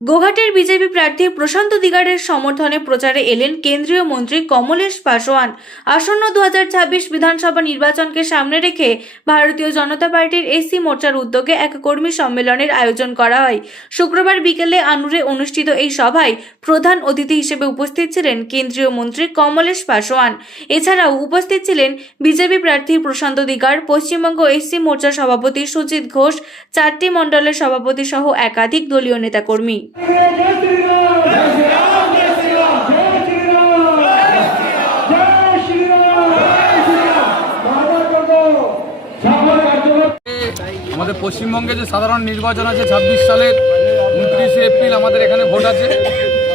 গোঘাটের BJP প্রার্থী প্রশান্ত দিগারের সমর্থনে প্রচারে এলেন কেন্দ্রীয় মন্ত্রী কমলেশ পাসওয়ান। আসন্ন 2026 বিধানসভা নির্বাচনকে সামনে রেখে ভারতীয় জনতা পার্টির এসসি মোর্চার উদ্যোগে এক কর্মী সম্মেলনের আয়োজন করা হয়। শুক্রবার বিকেলে আনুরে অনুষ্ঠিত এই সভায় প্রধান অতিথি হিসেবে উপস্থিত ছিলেন কেন্দ্রীয় মন্ত্রী কমলেশ পাসওয়ান। এছাড়াও উপস্থিত ছিলেন বিজেপি প্রার্থী প্রশান্ত দিগার, পশ্চিমবঙ্গ এসসি মোর্চার সভাপতি সুজিত ঘোষ, 4টি মণ্ডলের সভাপতি সহ একাধিক দলীয় নেতাকর্মী। আমাদের পশ্চিমবঙ্গে যে সাধারণ নির্বাচন আছে 26 সালের 29শে এপ্রিল আমাদের এখানে ভোট আছে।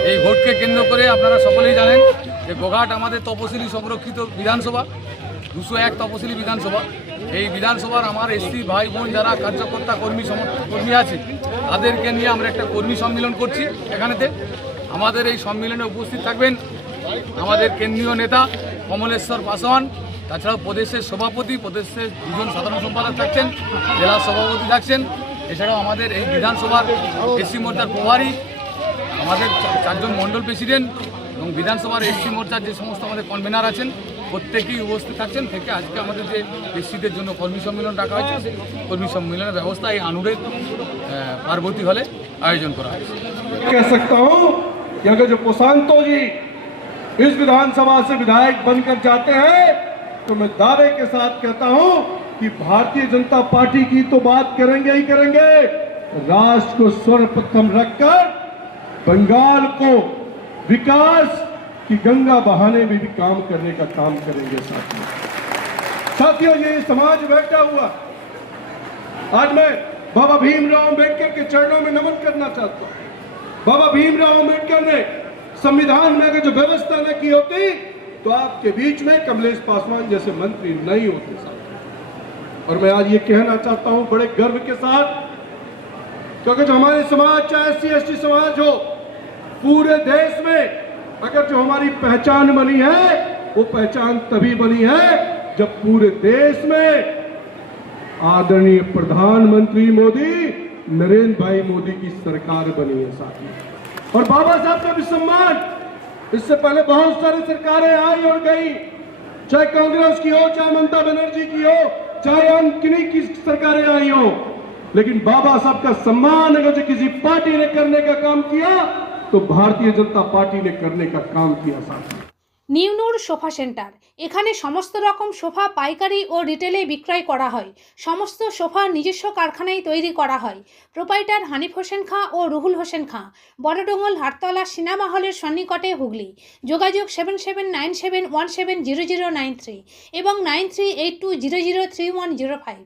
এই ভোটকে কেন্দ্র করে আপনারা সকলেই জানেন যে গোঘাট আমাদের তপশিলি সংরক্ষিত বিধানসভা, 201 তপশিলি বিধানসভা। এই বিধানসভার আমার এসসি ভাই বোন যারা কার্যকর্তা কর্মী আছে তাদেরকে নিয়ে আমরা একটা কর্মী সম্মেলন করছি। এখানেতে আমাদের এই সম্মেলনে উপস্থিত থাকবেন আমাদের কেন্দ্রীয় নেতা কমলেশ্বর পাসওয়ান, তাছাড়াও প্রদেশের সভাপতি, প্রদেশের 2জন সাধারণ সম্পাদক থাকছেন, জেলা সভাপতি থাকছেন। এছাড়াও আমাদের এই বিধানসভার এসসি মোর্চার প্রভারী, আমাদের 4জন মণ্ডল প্রেসিডেন্ট এবং বিধানসভার এসসি মোর্চার যে সমস্ত আমাদের কনভেনার আছেন প্রত্যেকেই উপস্থিত থাকছেন। থেকে আজকে আমাদের যে এসসিদের জন্য কর্মী সম্মেলন রাখা হয়েছে সেই কর্মী সম্মেলনের ব্যবস্থা এই আনুরের পার্বতী হলে আয়োজন করা হয়েছে। कह सकता हूं कि अगर जो प्रशांतो जी इस विधानसभा से विधायक बनकर जाते हैं तो मैं दावे के साथ कहता हूं कि भारतीय जनता पार्टी की तो बात करेंगे ही करेंगे, राष्ट्र को सर्वप्रथम रखकर बंगाल को विकास की गंगा बहाने में भी काम करने का काम करेंगे। साथियों ये समाज बैठा हुआ, आज मैं बाबा भीमराव अंबेडकर के चरणों में नमन करना चाहता हूं। बाबा भीमराव अंबेडकर ने संविधान में अगर जो व्यवस्था न की होती तो आपके बीच में कमलेश पासवान जैसे मंत्री नहीं होते साथ। और मैं आज ये कहना चाहता हूं बड़े गर्व के साथ, क्योंकि जो हमारे समाज, चाहे एससी एसटी समाज हो, पूरे देश में अगर जो हमारी पहचान बनी है वो पहचान तभी बनी है जब पूरे देश में आदरणीय प्रधानमंत्री मोदी, नरेंद्र भाई मोदी की सरकार बनी है साथी। और बाबा साहब का भी सम्मान, इससे पहले बहुत सारी सरकारें आई और गई, चाहे कांग्रेस की हो, चाहे ममता बनर्जी की हो, चाहे अन्य किन्हीं की सरकारें आई हो, लेकिन बाबा साहब का सम्मान अगर जो किसी पार्टी ने करने का काम किया तो भारतीय जनता पार्टी ने करने का काम किया साथी। নিউনুর সোফা সেন্টার, এখানে সমস্ত রকম সোফা পাইকারি ও রিটেলে বিক্রয় করা হয়। সমস্ত সোফা নিজস্ব কারখানায় তৈরি করা হয়। প্রোপাইটার হানিফ হোসেন খাঁ ও রুহুল হোসেন খাঁ, বড়ডোঙ্গল হাটতলা সিনেমা হলের সন্নিকটে, হুগলি। যোগাযোগ 7797170093 এবং 9382003105।